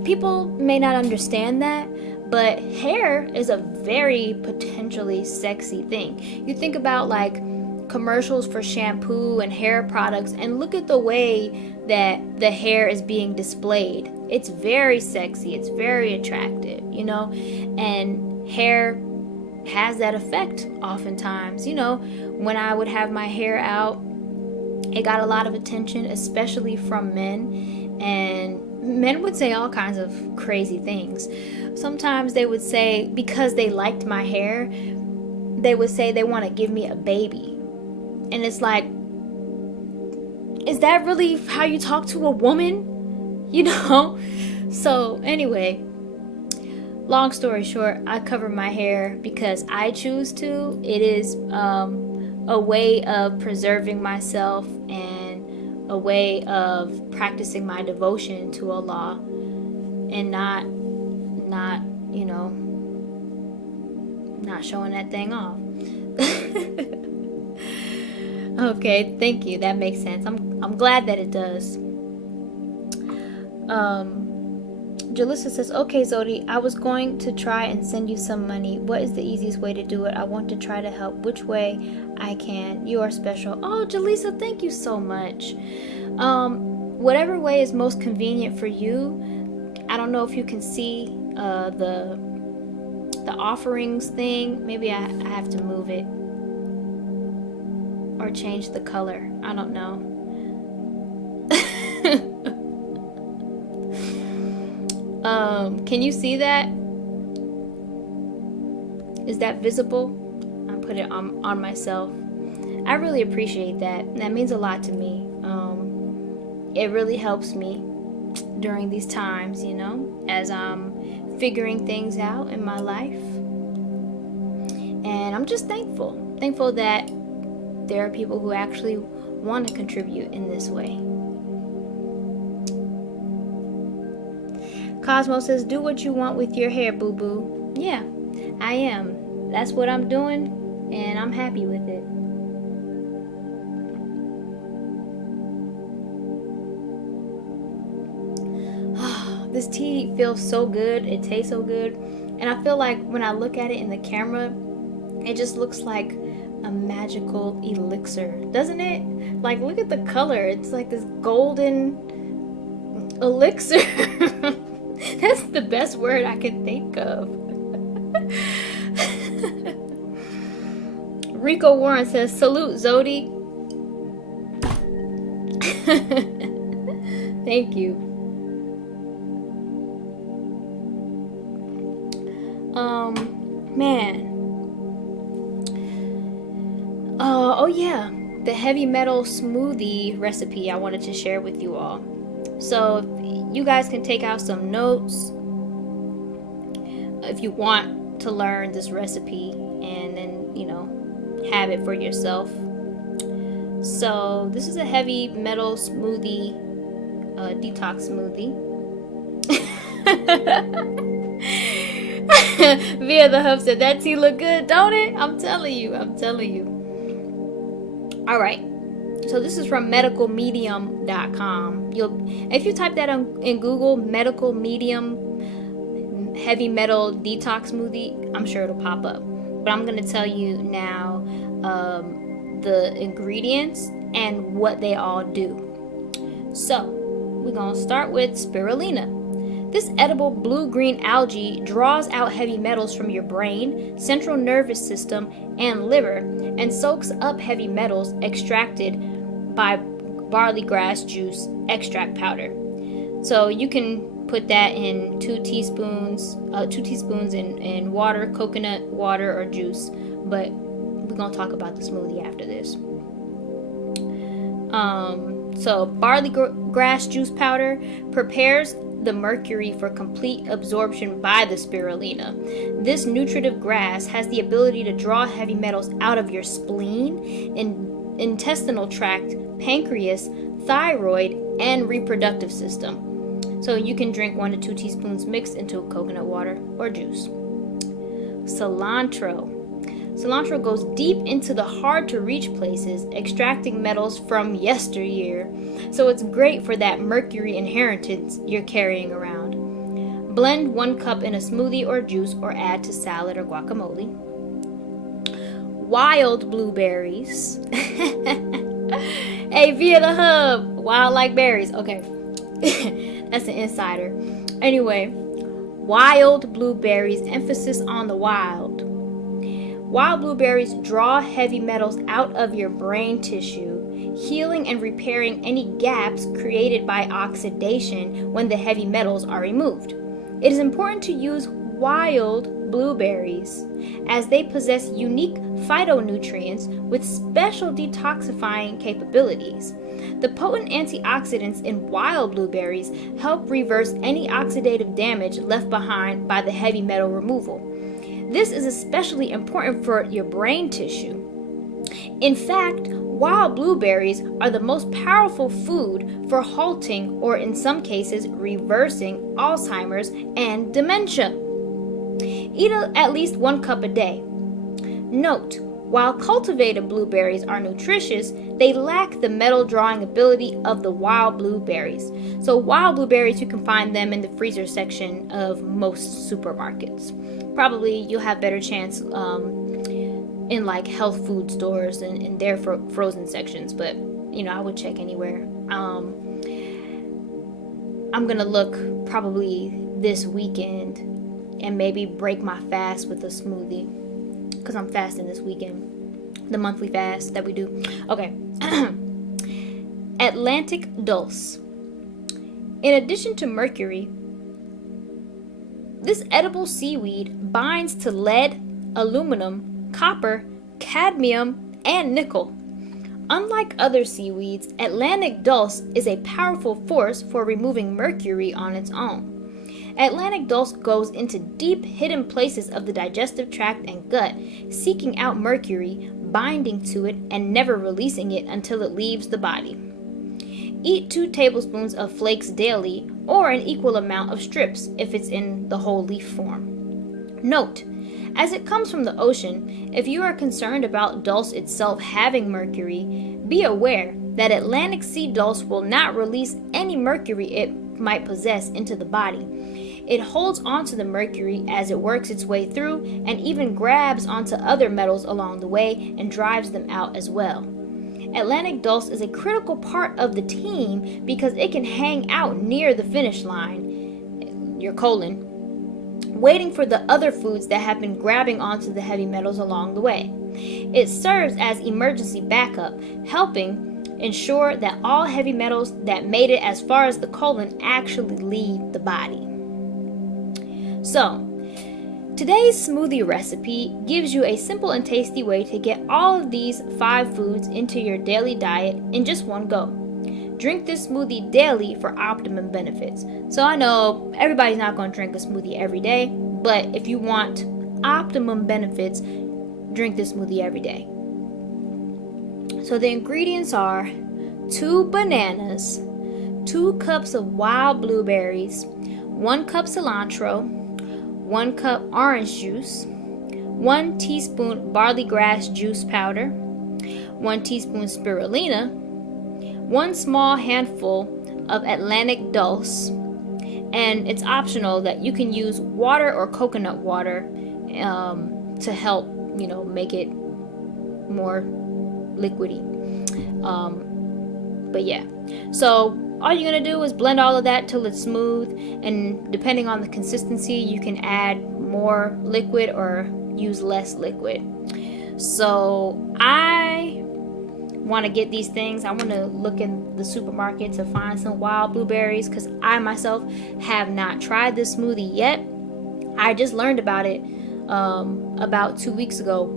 People may not understand that, but hair is a very potentially sexy thing. You think about like commercials for shampoo and hair products, and look at the way that the hair is being displayed. It's very sexy, it's very attractive, you know? And hair has that effect oftentimes. You know, when I would have my hair out, it got a lot of attention, especially from men, and men would say all kinds of crazy things. Sometimes they would say, because they liked my hair, they would say they want to give me a baby. And it's like, is that really how you talk to a woman? You know? So anyway, long story short, I cover my hair because I choose to. It is a way of preserving myself and a way of practicing my devotion to Allah, and not you know, not showing that thing off. Okay, thank you. That makes sense. I'm glad that it does. Jalissa says, okay, Zewdy, I was going to try and send you some money. What is the easiest way to do it? I want to try to help which way I can. You are special. Oh, Jalissa, thank you so much. Whatever way is most convenient for you. I don't know if you can see the offerings thing. Maybe I have to move it or change the color. I don't know. Can you see that? Is that visible? I put it on myself. I really appreciate that. That means a lot to me. It really helps me during these times, you know, as I'm figuring things out in my life. And I'm just thankful that there are people who actually want to contribute in this way. Cosmo says, do what you want with your hair, boo-boo. Yeah, I am. That's what I'm doing, and I'm happy with it. This tea feels so good. It tastes so good. And I feel like when I look at it in the camera, it just looks like a magical elixir, doesn't it? Like, look at the color. It's like this golden elixir. That's the best word I can think of. Rico Warren says, salute, Zewdy. Thank you. Man. Oh yeah, the heavy metal smoothie recipe I wanted to share with you all. So you guys can take out some notes if you want to learn this recipe and then, you know, have it for yourself. So this is a heavy metal smoothie, detox smoothie. Via the Hub said, that tea look good, don't it? I'm telling you. All right. So this is from medicalmedium.com. If you type that in Google, medical medium heavy metal detox smoothie, I'm sure it'll pop up. But I'm going to tell you now the ingredients and what they all do. So we're going to start with spirulina. This edible blue-green algae draws out heavy metals from your brain, central nervous system, and liver, and soaks up heavy metals extracted by barley grass juice extract powder. So you can put that in 2 teaspoons in water, coconut water or juice, but we're going to talk about the smoothie after this. So barley grass juice powder prepares the mercury for complete absorption by the spirulina. This nutritive grass has the ability to draw heavy metals out of your spleen, intestinal tract, pancreas, thyroid, and reproductive system. So you can drink 1 to 2 teaspoons mixed into coconut water or juice. Cilantro. Cilantro goes deep into the hard-to-reach places, extracting metals from yesteryear. So it's great for that mercury inheritance you're carrying around. Blend 1 cup in a smoothie or juice or add to salad or guacamole. Wild blueberries. Hey, via the hub. Wild like berries. Okay. That's an insider. Anyway, wild blueberries, emphasis on the wild. Wild blueberries draw heavy metals out of your brain tissue, healing and repairing any gaps created by oxidation when the heavy metals are removed. It is important to use wild blueberries as they possess unique phytonutrients with special detoxifying capabilities. The potent antioxidants in wild blueberries help reverse any oxidative damage left behind by the heavy metal removal. This is especially important for your brain tissue. In fact, wild blueberries are the most powerful food for halting or, in some cases, reversing Alzheimer's and dementia. Eat at least 1 cup a day. Note, while cultivated blueberries are nutritious, they lack the metal drawing ability of the wild blueberries. So wild blueberries, you can find them in the freezer section of most supermarkets. Probably you'll have better chance in like health food stores and in their frozen sections, but I would check anywhere. I'm gonna look probably this weekend and maybe break my fast with a smoothie, because I'm fasting this weekend, the monthly fast that we do. Okay. Atlantic dulse. In addition to mercury, this edible seaweed binds to lead, aluminum, copper, cadmium, and nickel. Unlike other seaweeds, Atlantic dulse is a powerful force for removing mercury on its own. Atlantic dulse goes into deep, hidden places of the digestive tract and gut, seeking out mercury, binding to it, and never releasing it until it leaves the body. Eat 2 tablespoons of flakes daily, or an equal amount of strips if it's in the whole leaf form. Note, as it comes from the ocean, if you are concerned about dulse itself having mercury, be aware that Atlantic sea dulse will not release any mercury it might possess into the body. It holds onto the mercury as it works its way through and even grabs onto other metals along the way and drives them out as well. Atlantic dulse is a critical part of the team because it can hang out near the finish line, your colon, waiting for the other foods that have been grabbing onto the heavy metals along the way. It serves as emergency backup, helping ensure that all heavy metals that made it as far as the colon actually leave the body. So, today's smoothie recipe gives you a simple and tasty way to get all of these 5 foods into your daily diet in just one go. Drink this smoothie daily for optimum benefits. So I know everybody's not going to drink a smoothie every day, but if you want optimum benefits, drink this smoothie every day. So the ingredients are 2 bananas, 2 cups of wild blueberries, 1 cup cilantro, 1 cup orange juice, 1 teaspoon barley grass juice powder, 1 teaspoon spirulina, 1 small handful of Atlantic dulse, and it's optional that you can use water or coconut water to help, make it more liquidy. But yeah, so all you're gonna do is blend all of that till it's smooth, and depending on the consistency, you can add more liquid or use less liquid. So I want to get these things. I want to look in the supermarket to find some wild blueberries, because I myself have not tried this smoothie yet. I just learned about it about 2 weeks ago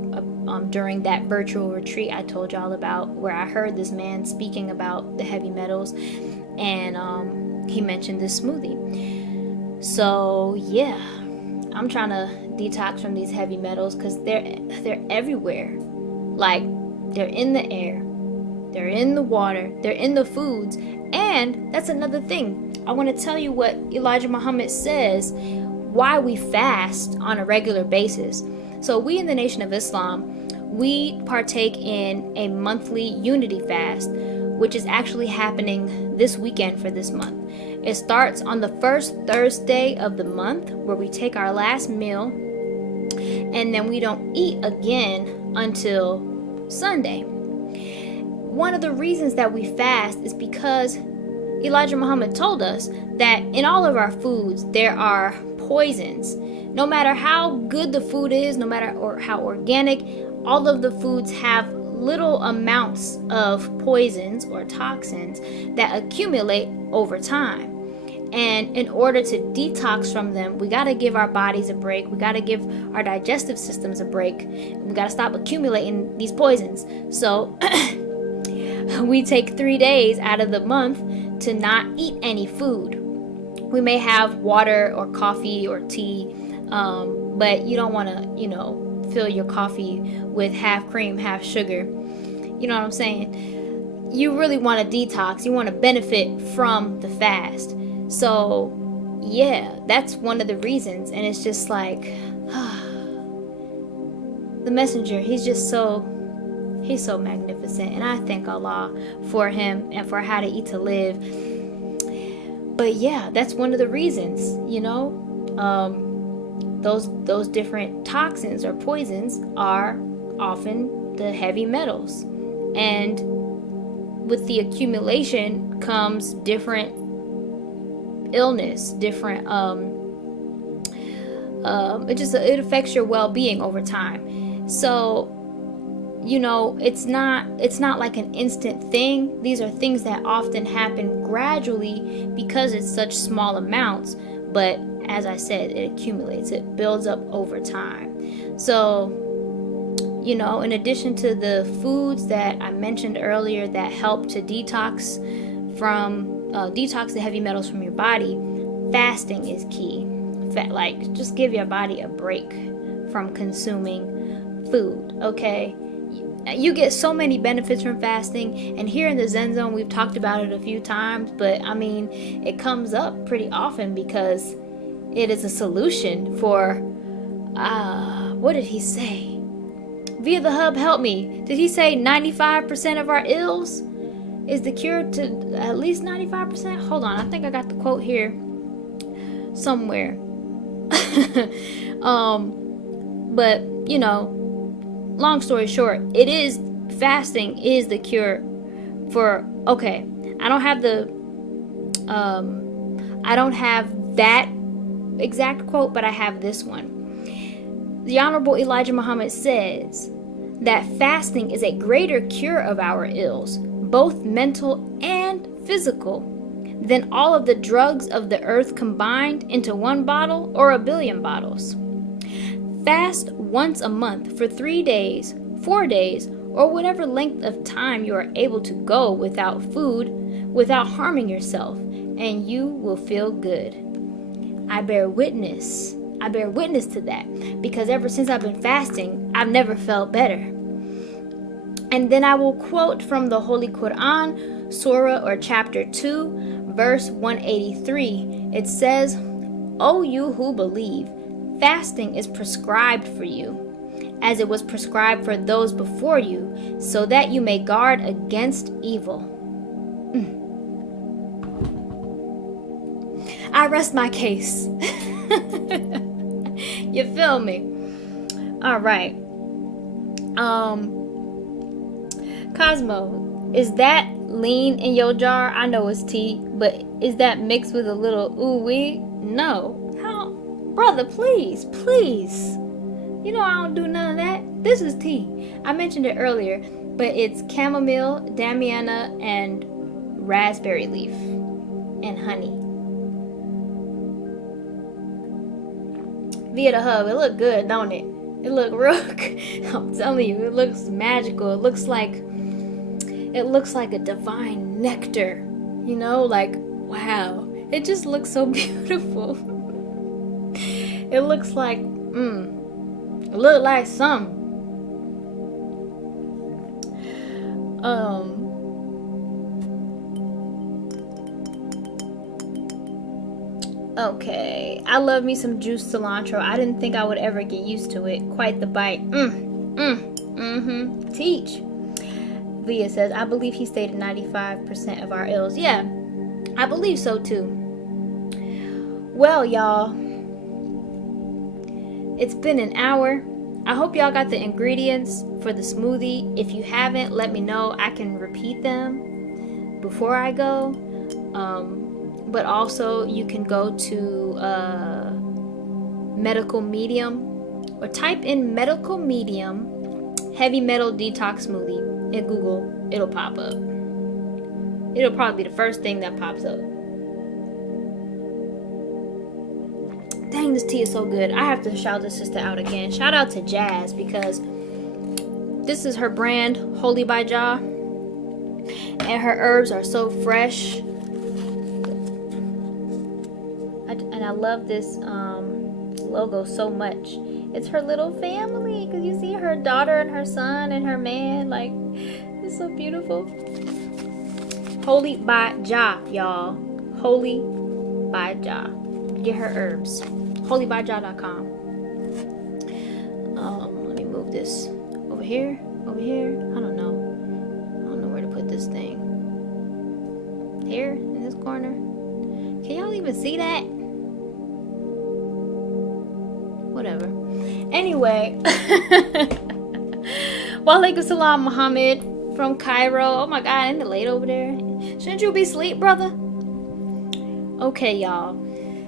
during that virtual retreat I told y'all about, where I heard this man speaking about the heavy metals, and he mentioned this smoothie. So yeah, I'm trying to detox from these heavy metals, because they're everywhere. Like, they're in the air, they're in the water, they're in the foods. And that's another thing. I want to tell you what Elijah Muhammad says, why we fast on a regular basis. So we in the Nation of Islam, we partake in a monthly unity fast, which is actually happening this weekend for this month. It starts on the first Thursday of the month, where we take our last meal, and then we don't eat again until Sunday. One of the reasons that we fast is because Elijah Muhammad told us that in all of our foods there are poisons. No matter how good the food is, no matter how organic, all of the foods have little amounts of poisons or toxins that accumulate over time. And in order to detox from them, we got to give our bodies a break. We got to give our digestive systems a break. We got to stop accumulating these poisons. So we take 3 days out of the month to not eat any food. We may have water or coffee or tea, but you don't want to, fill your coffee with half cream, half sugar. You know what I'm saying? You really want to detox. You want to benefit from the fast. So yeah, that's one of the reasons. And it's just like, the messenger, he's so magnificent. And I thank Allah for him and for how to eat to live. But yeah, that's one of the reasons, those different toxins or poisons are often the heavy metals. And with the accumulation comes different illness, different it affects your well-being over time. So it's not like an instant thing. These are things that often happen gradually because it's such small amounts, but as I said, it accumulates, it builds up over time. So in addition to the foods that I mentioned earlier that help to detox the heavy metals from your body, fasting is key. Just give your body a break from consuming food, okay? You get so many benefits from fasting, and here in the Zen Zone we've talked about it a few times, but it comes up pretty often because it is a solution for what did he say? Via the Hub, help me. Did he say 95% of our ills is the cure to at least 95%? Hold on, I think I got the quote here somewhere. But long story short, fasting is the cure for, I don't have that exact quote, but I have this one. The Honorable Elijah Muhammad says that fasting is a greater cure of our ills, both mental and physical, than all of the drugs of the earth combined into one bottle or a billion bottles. Fast once a month for 3 days, 4 days, or whatever length of time you are able to go without food, without harming yourself, and you will feel good. I bear witness to that, because ever since I've been fasting, I've never felt better. And then I will quote from the Holy Quran, Surah or chapter 2, verse 183. It says, "O you who believe, fasting is prescribed for you, as it was prescribed for those before you, so that you may guard against evil." I rest my case. You feel me? All right. Cosmo, is that lean in your jar? I know it's tea, but is that mixed with a little ooh-wee? No. How? Brother, please. You know I don't do none of that. This is tea. I mentioned it earlier, but it's chamomile, damiana, and raspberry leaf and honey. Via the hub, it look good, don't it? It look real. I'm telling you, it looks magical. It looks like a divine nectar. You know, like wow. It just looks so beautiful. It looks like it look like something. Okay, I love me some juiced cilantro. I didn't think I would ever get used to it. Quite the bite. Teach. Leah says, I believe he stated 95% of our ills. Yeah, I believe so too. Well, y'all, it's been an hour. I hope y'all got the ingredients for the smoothie. If you haven't, let me know. I can repeat them before I go. But also you can go to Medical Medium or type in Medical Medium heavy metal detox smoothie in Google. It'll pop up. It'll probably be the first thing that pops up. Dang, this tea is so good. I have to shout this sister out again. Shout out to Jazz, because this is her brand, Holy by Ja, and her herbs are so fresh. And I love this logo so much. It's her little family, because you see her daughter and her son and her man. Like, it's so beautiful. Holy by Ja, y'all. Holy by Ja. Get her herbs. holybyja.com. Let me move this over here. I don't know where to put this thing. Here in this corner. Can y'all even see that? Whatever. Anyway. Walaikum salam, Muhammad from Cairo. Oh my God, isn't it late over there? Shouldn't you be asleep, brother? Okay, y'all.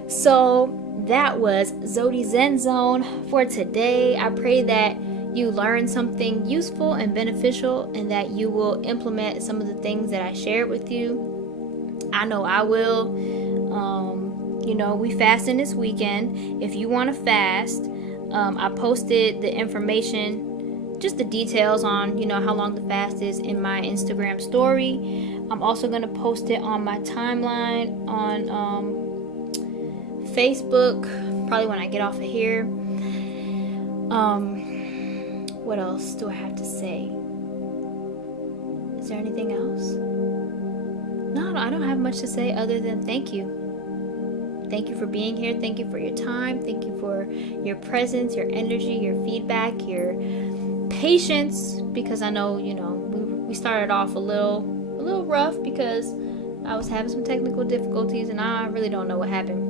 So that was Zewdy Zen Zone for today. I pray that you learned something useful and beneficial, and that you will implement some of the things that I shared with you. I know I will. We fasting this weekend. If you want to fast, I posted the information, just the details on, how long the fast is in my Instagram story. I'm also going to post it on my timeline on Facebook, probably when I get off of here. What else do I have to say? Is there anything else? No, I don't have much to say other than thank you. Thank you for being here. Thank you for your time. Thank you for your presence, your energy, your feedback, your patience, because I know, we started off a little rough because I was having some technical difficulties, and I really don't know what happened.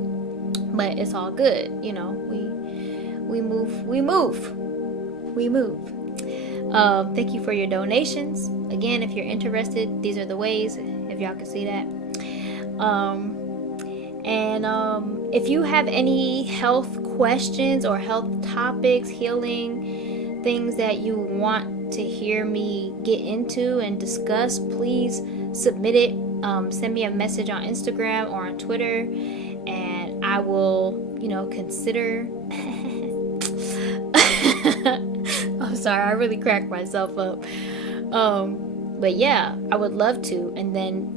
But it's all good. We move. Thank you for your donations. Again, if you're interested, these are the ways, if y'all can see that. If you have any health questions or health topics, healing things that you want to hear me get into and discuss, please submit it. Send me a message on Instagram or on Twitter, and I will, consider. I'm sorry, I really cracked myself up. But yeah, I would love to, and then,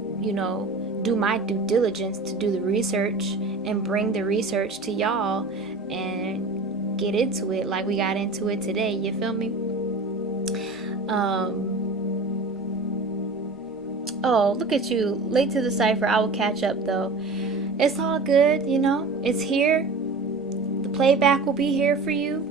do my due diligence to do the research and bring the research to y'all and get into it like we got into it today. You feel me? Oh, look at you. Late to the cipher. I will catch up though. It's all good, It's here. The playback will be here for you.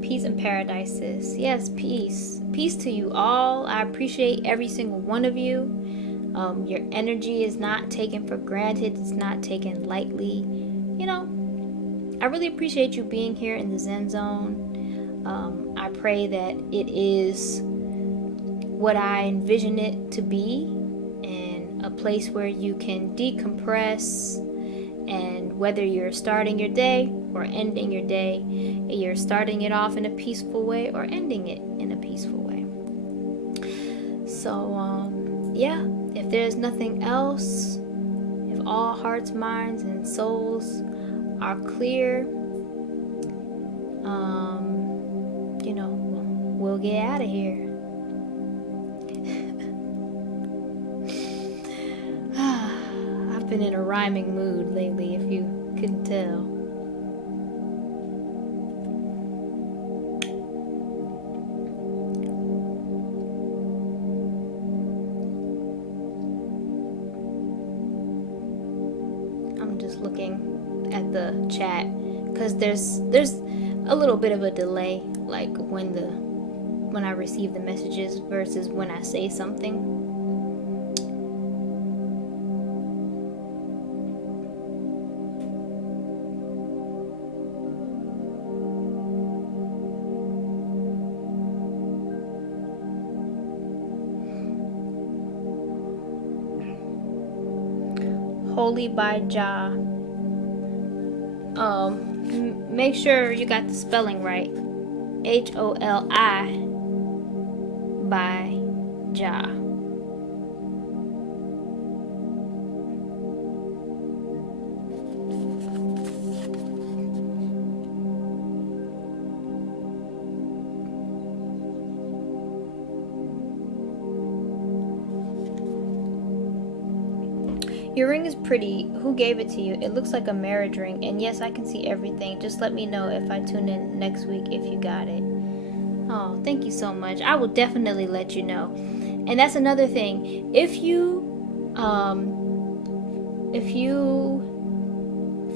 Peace and paradise, sis. Yes, peace. Peace to you all. I appreciate every single one of you. Your energy is not taken for granted. It's not taken lightly. I really appreciate you being here in the Zen Zone. I pray that it is what I envision it to be, and a place where you can decompress. And whether you're starting your day or ending your day, you're starting it off in a peaceful way or ending it in a peaceful way. So, if there's nothing else, if all hearts, minds, and souls are clear, we'll get out of here. I've been in a rhyming mood lately, if you couldn't tell. I'm just looking at the chat because there's a little bit of a delay, like when I receive the messages versus when I say something. Holy by Jah. Make sure you got the spelling right. HOLI by Jah. Your ring is pretty. Who gave it to you? It looks like a marriage ring. And yes, I can see everything. Just let me know if I tune in next week if you got it. Oh, thank you so much. I will definitely let you know. And that's another thing. If you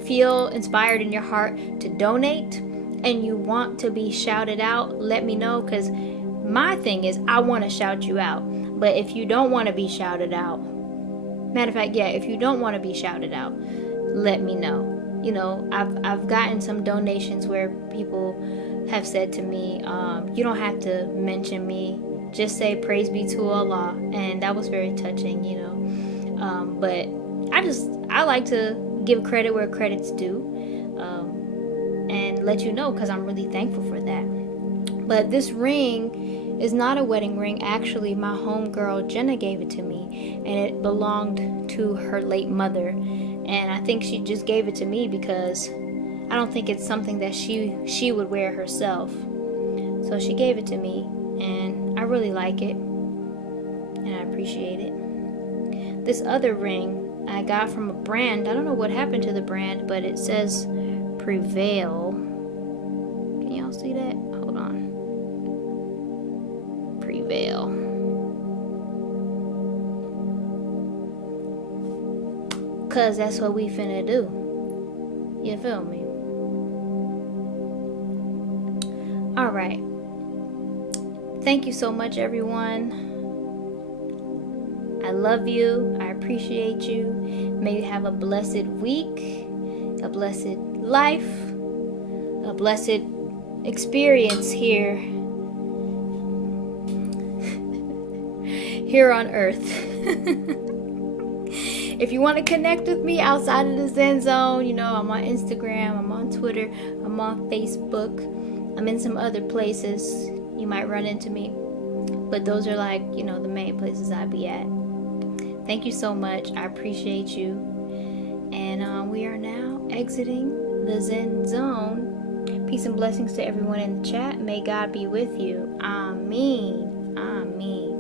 feel inspired in your heart to donate and you want to be shouted out, let me know, because my thing is I want to shout you out. But if you don't want to be shouted out, matter of fact, if you don't want to be shouted out, let me know. I've gotten some donations where people have said to me, you don't have to mention me, just say praise be to Allah, and that was very touching, but I like to give credit where credit's due, and let you know, because I'm really thankful for that. But this ring is not a wedding ring. Actually, my homegirl Jenna gave it to me, and it belonged to her late mother, and I think she just gave it to me because I don't think it's something that she would wear herself. So she gave it to me, and I really like it, and I appreciate it. This other ring I got from a brand. I don't know what happened to the brand, but it says Prevail. Can y'all see that? Hold on. Prevail. Cause that's what we finna do. You feel me? Alright. Thank you so much, everyone. I love you. I appreciate you. May you have a blessed week, a blessed life, a blessed experience here on earth. If you want to connect with me outside of the Zen Zone, I'm on Instagram, I'm on Twitter, I'm on Facebook, I'm in some other places. You might run into me, but those are the main places I be at. Thank you so much. I appreciate you. And we are now exiting the Zen Zone. Peace and blessings to everyone in the chat. May God be with you. Ameen. Ameen.